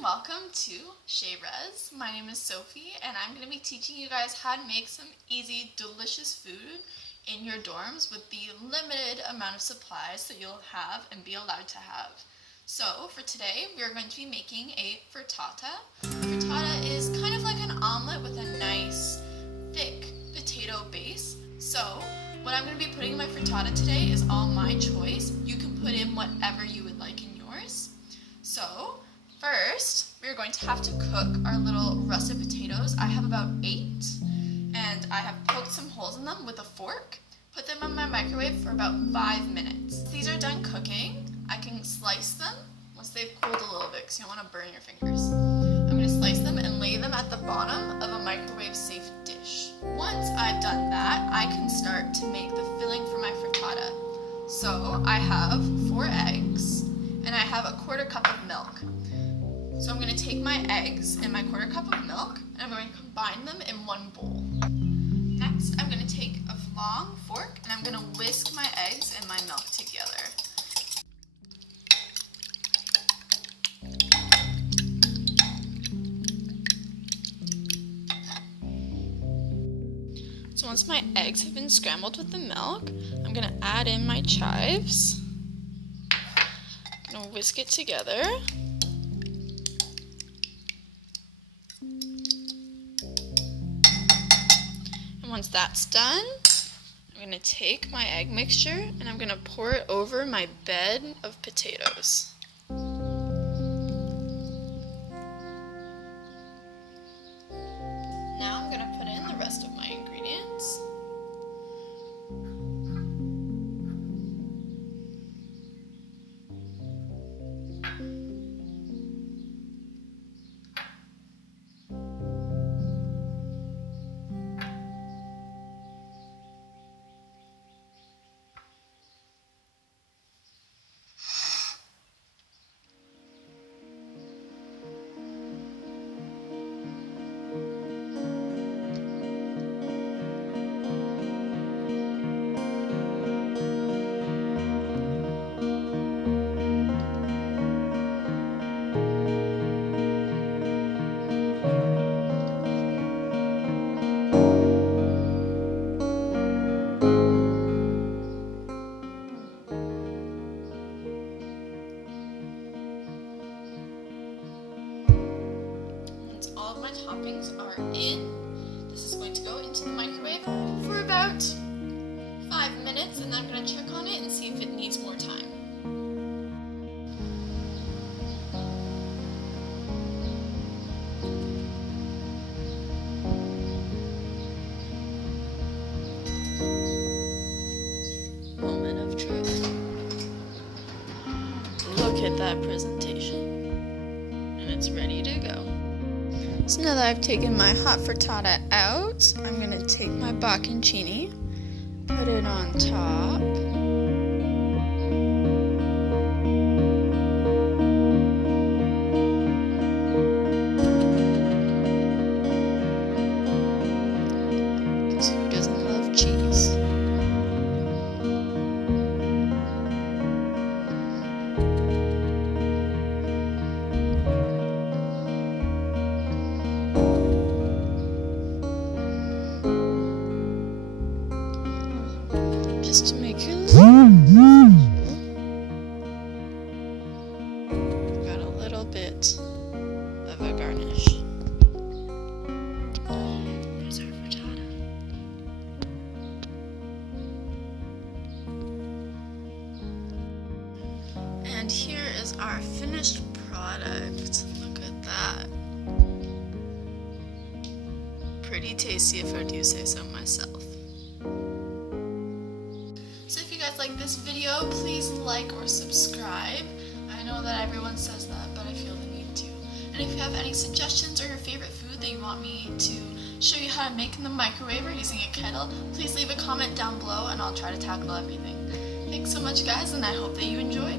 and welcome to Res. My name is Sophie and I'm going to be teaching you guys how to make some easy, delicious food in your dorms with the limited amount of supplies that you'll have and be allowed to have. So for today, we're going to be making a frittata. Frittata is kind of like an omelet with a nice, thick potato base. So what I'm going to be putting in my frittata today is all my choice. You can put in whatever you would like in yours. So first, we're going to have to cook our little russet potatoes. I have about 8, and I have poked some holes in them with a fork. Put them in my microwave for about 5 minutes. These are done cooking. I can slice them once they've cooled a little bit because you don't want to burn your fingers. I'm going to slice them and lay them at the bottom of a microwave-safe dish. Once I've done that, I can start to make the filling for my frittata. So I have 4 eggs, and I have a 1/4 cup of milk. So I'm going to take my eggs and my 1/4 cup of milk, and I'm going to combine them in one bowl. Next, I'm going to take a long fork, and I'm going to whisk my eggs and my milk together. So once my eggs have been scrambled with the milk, I'm going to add in my chives. I'm going to whisk it together. And once that's done, I'm going to take my egg mixture and I'm going to pour it over my bed of potatoes. Now I'm going to put in the rest of my ingredients. All of my toppings are in. This is going to go into the microwave for about 5 minutes, and then I'm going to check on it and see if it needs more time. Moment of truth. Look at that presentation. And it's ready to go. So now that I've taken my hot frittata out, I'm going to take my bocconcini, put it on top. Because who doesn't love cheese? Just to make it got a little bit of a garnish. There's our frittata. And here is our finished product. Look at that. Pretty tasty if I do say so myself. So if you guys like this video, please like or subscribe. I know that everyone says that, but I feel the need to. And if you have any suggestions or your favorite food that you want me to show you how to make in the microwave or using a kettle, please leave a comment down below and I'll try to tackle everything. Thanks so much guys, and I hope that you enjoyed.